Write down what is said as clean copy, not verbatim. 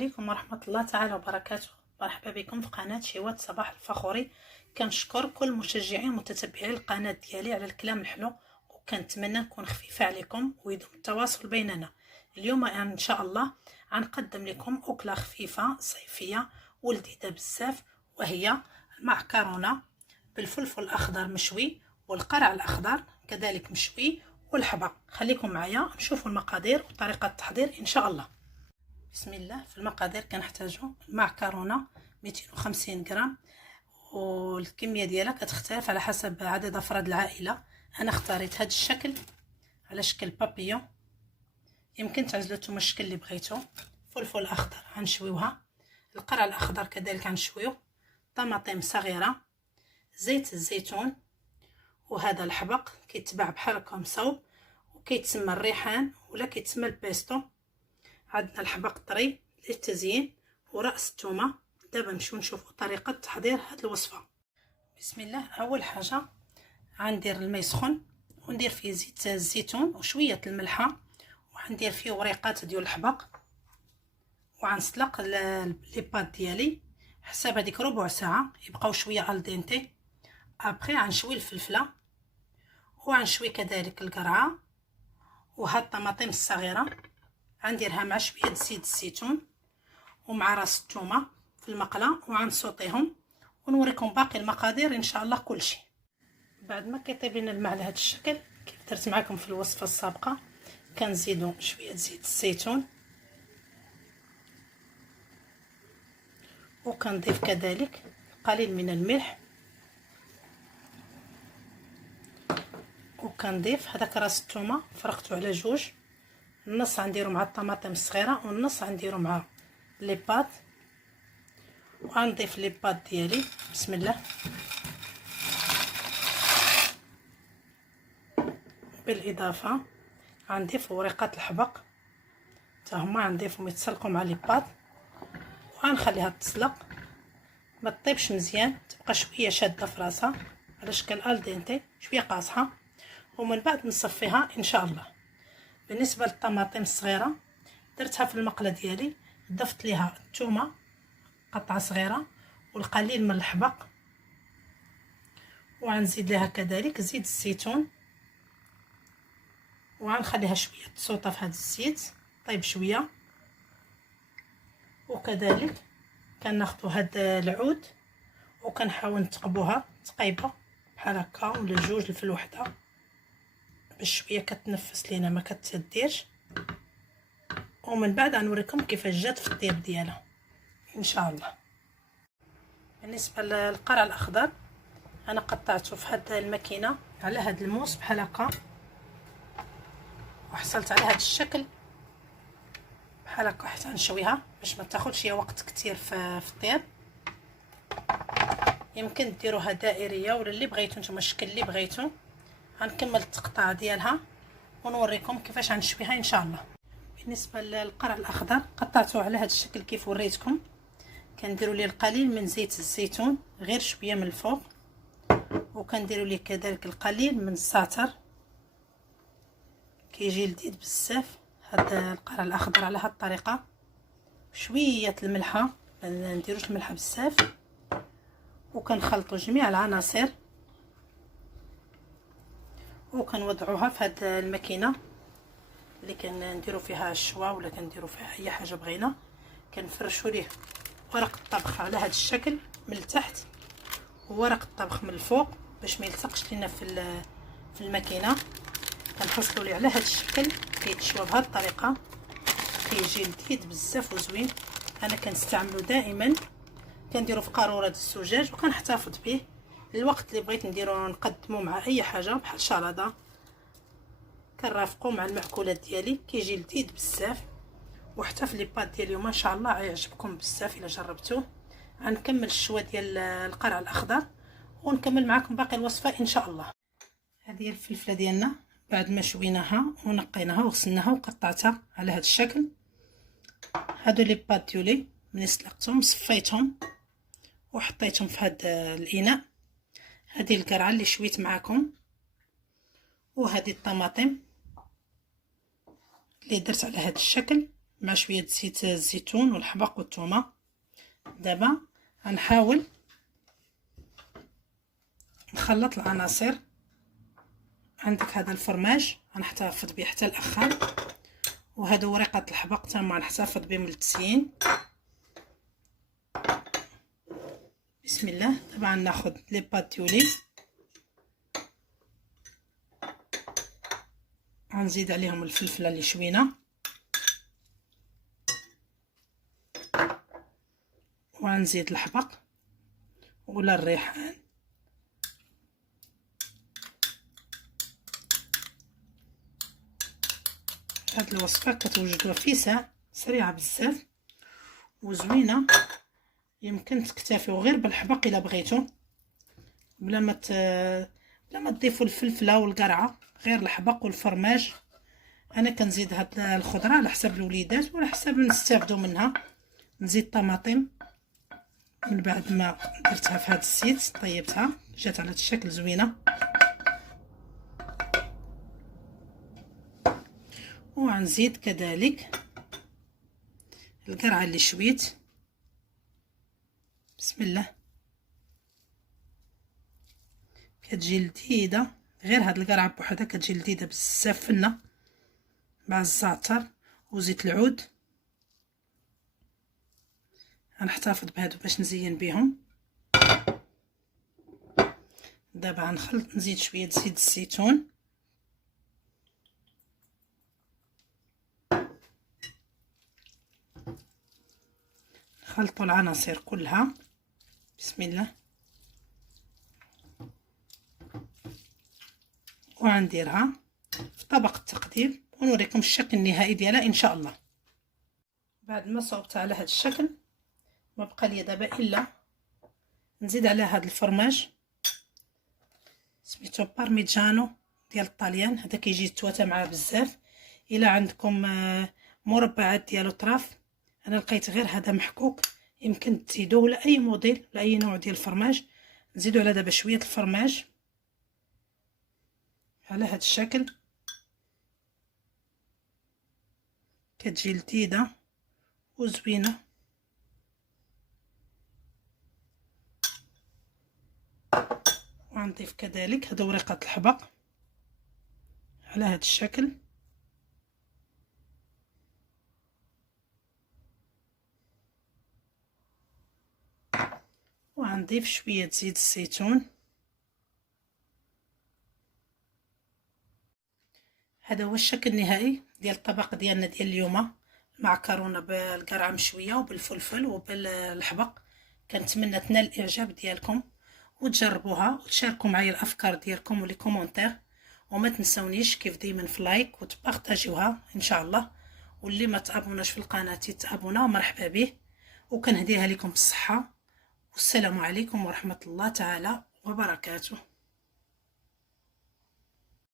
عليكم ورحمة الله تعالى وبركاته. مرحبا بكم في قناة شيوات صباح الفخوري. كنشكر كل مشجعين ومتتبعين القناة ديالي على الكلام الحلو، وكنتمنى نكون خفيفة عليكم ويدوم التواصل بيننا. اليوم ان شاء الله غنقدم لكم أكلة خفيفة صيفية ولذيذة بزاف، وهي المعكرونة بالفلفل الأخضر مشوي والقرع الأخضر كذلك مشوي والحبة. خليكم معايا نشوفوا المقادير وطريقة التحضير ان شاء الله. بسم الله. في المقادير كنحتاجو المعكرونه 250 غرام، والكميه ديالها كتختلف على حسب عدد افراد العائله. انا اختاريت هذا الشكل على شكل بابيون، يمكن تعزلوا نتوما الشكل اللي بغيتو. فلفل اخضر غنشويوها، القرع الاخضر كذلك غنشويو، طماطم صغيره، زيت الزيتون، وهذا الحبق كيتباع بحال هكا مصوب وكيتسمى الريحان ولا كيتسمى البيستو. عندنا الحبق طري للتزيين ورأس الثومه. دابا نمشيو نشوفوا طريقه تحضير هذه الوصفه. بسم الله. اول حاجه غندير الماء يسخن وندير فيه زيت الزيتون وشويه الملحه، وغندير فيه وريقات ديال الحبق، وغنسلق لي بات ديالي حساب هذيك ربع ساعه يبقاو شويه الدينتي. ابري غنشوي الفلفله وغنشوي كذلك القرعه وهاد الطماطم الصغيره، غنديرها مع شويه زيت الزيتون ومع راس الثومه في المقله وغنصوطيهم ونوريكم باقي المقادير ان شاء الله كلشي. بعد ما كيطيب لنا الماء على هذا الشكل كيف درت معكم في الوصفه السابقه، كنزيدوا شويه زيت الزيتون وكنضيف كذلك قليل من الملح، وكنضيف هذاك راس الثومه فرقته على جوج، النص غنديرو مع الطماطم الصغيره والنص غنديرو مع لي بات، وغنضيف لي بات ديالي. بسم الله. بالاضافه غنضيف وريقات الحبق حتى هما غنضيفهم يتسلقوا مع لي بات، وغنخليها تسلق ما تطيبش مزيان، تبقى شويه شاده في راسها على شكل الدينتي شويه قاصحه، ومن بعد نصفيها ان شاء الله. بالنسبه للطماطم الصغيره درتها في المقله ديالي، ضفت ليها الثومه قطعه صغيره والقليل من الحبق، وغنزيد لها كذلك زيت الزيتون، وغنخليها شويه تصوطه في هذا الزيت طيب شويه. وكذلك كناخذوا هذا العود وكنحاول نتقبوها تقيبه بحال هكا ولا جوج الفل وحده باش شويه كتنفس لينا ما كتديرش، ومن بعد غنوريكم كيفاش جات في الطياب ديالها ان شاء الله. بالنسبه للقرع الاخضر انا قطعته في هذه الماكينه على هذا الموس بحال هكا، وحصلت على هذا الشكل بحال هكا حتى نشويها باش ما تاخذش وقت كتير في الطياب. يمكن ديروها دائريه ولا اللي بغيتو نتوما الشكل اللي بغيتو. غنكمل التقطاع ديالها ونوريكم كيفاش غنشويها ان شاء الله. بالنسبه للقرع الاخضر قطعته على هذا الشكل كيف وريتكم، كنديروا ليه القليل من زيت الزيتون غير شويه من الفوق، وكنديروا ليه كذلك القليل من الزعتر كيجي لذيذ بزاف هذا القرع الاخضر على هذه الطريقه. شويه الملحه ما نديروش الملحه بزاف، وكنخلطوا جميع العناصر وكنوضعوها في هذه الماكينه اللي كنديروا فيها الشوا ولا كنديروا فيها اي حاجه بغينا. كنفرشوا ليه ورق الطبخ على هذا الشكل من التحت وورق الطبخ من الفوق باش ما يلصقش لينا في الماكينه. كنحصلوا ليه على هذا الشكل كيتشوى بهذه الطريقه، كيجي لذيذ بزاف وزوين. انا كنستعملو دائما، كنديرو في قاروره الزجاج وكنحتفظ به الوقت اللي بغيت نديرو نقدمو مع اي حاجه بحال شلاضه، كنرافقو مع المأكولات ديالي كيجي لذيذ بزاف. وحتى في لي بات ديال اليوم ان شاء الله غيعجبكم بزاف الا جربتوه. غنكمل الشوا ديال القرع الاخضر ونكمل معكم باقي الوصفه ان شاء الله. هذه هي الفلفله ديالنا بعد ما شويناها ونقيناها وغسلناها وقطعتها على هذا الشكل. هادو لي بات ديالي ملي سلقتهم صفيتهم وحطيتهم في هذا الاناء. هذه القرعه اللي شويت معكم، وهذه الطماطم اللي درت على هذا الشكل مع شويه زيت الزيتون والحبق والثومه. دابا غنحاول نخلط العناصر. عندك هذا الفرماج غنحتفظ به حتى الاخر، وهادو ورقه الحبق تما غنحتفظ بهم للتزيين. بسم الله. طبعا ناخذ لي بات ديولي، غنزيد عليهم الفلفله اللي شوينه، وغنزيد الحبق ولا الريحان. هاد الوصفه كتوجدوها في ساعه، سريعه بزاف وزوينه. يمكن تكتفيو غير بالحبق الا بغيتو، بلا ما تضيفوا الفلفله والقرعه، غير الحبق والفرماج. انا كنزيد هاد الخضره على حساب الوليدات وعلى حساب نستافدوا منها. نزيد طماطم من بعد ما درتها في هاد الزيت، طيبتها جات على هاد الشكل زوينه. وغنزيد كذلك القرعه اللي شويت. بسم الله. كتجي لذيذه، غير هاد القرعه بوحدها كتجي لذيذه بزاف فنه مع الزعتر وزيت العود. غنحتفظ بهادو باش نزين بهم. دابا غنخلط، نزيد شويه زيت الزيتون، نخلطوا العناصر كلها. بسم الله. وغنديرها في طبق التقديم ونوريكم الشكل النهائي ديالها ان شاء الله. بعد ما صوبتها على هذا الشكل، ما بقى لي دابا الا نزيد عليها هذا الفرماج سميتو بارميجانو ديال الطاليان. هذا كيجي تواتى معاه بزاف. الا عندكم مربعات ديالو طراف، انا لقيت غير هذا محكوك، يمكن تزيدوه ولا اي موديل ولا اي نوع ديال الفرماج. نزيدو على دابا شويه الفرماج على هذا الشكل، كتجي لذيذه وزوينه. وغنضيف كذلك هذا ورقه الحبق على هذا الشكل، وغنضيف شويه زيت الزيتون. هذا هو الشكل النهائي ديال الطبق ديالنا ديال اليوم، المعكرونه بالقرعه مشويه وبالفلفل وبالحبق. كنتمنى تنال الاعجاب ديالكم وتجربوها وتشاركوا معايا الافكار ديالكم ولي كومونتير. وما تنسونيش كيف ديما في لايك وتبارطاجيوها ان شاء الله. واللي ما تابوناش في القناه تابونا مرحبا به، وكنهديها لكم بالصحه. والسلام عليكم ورحمه الله تعالى وبركاته.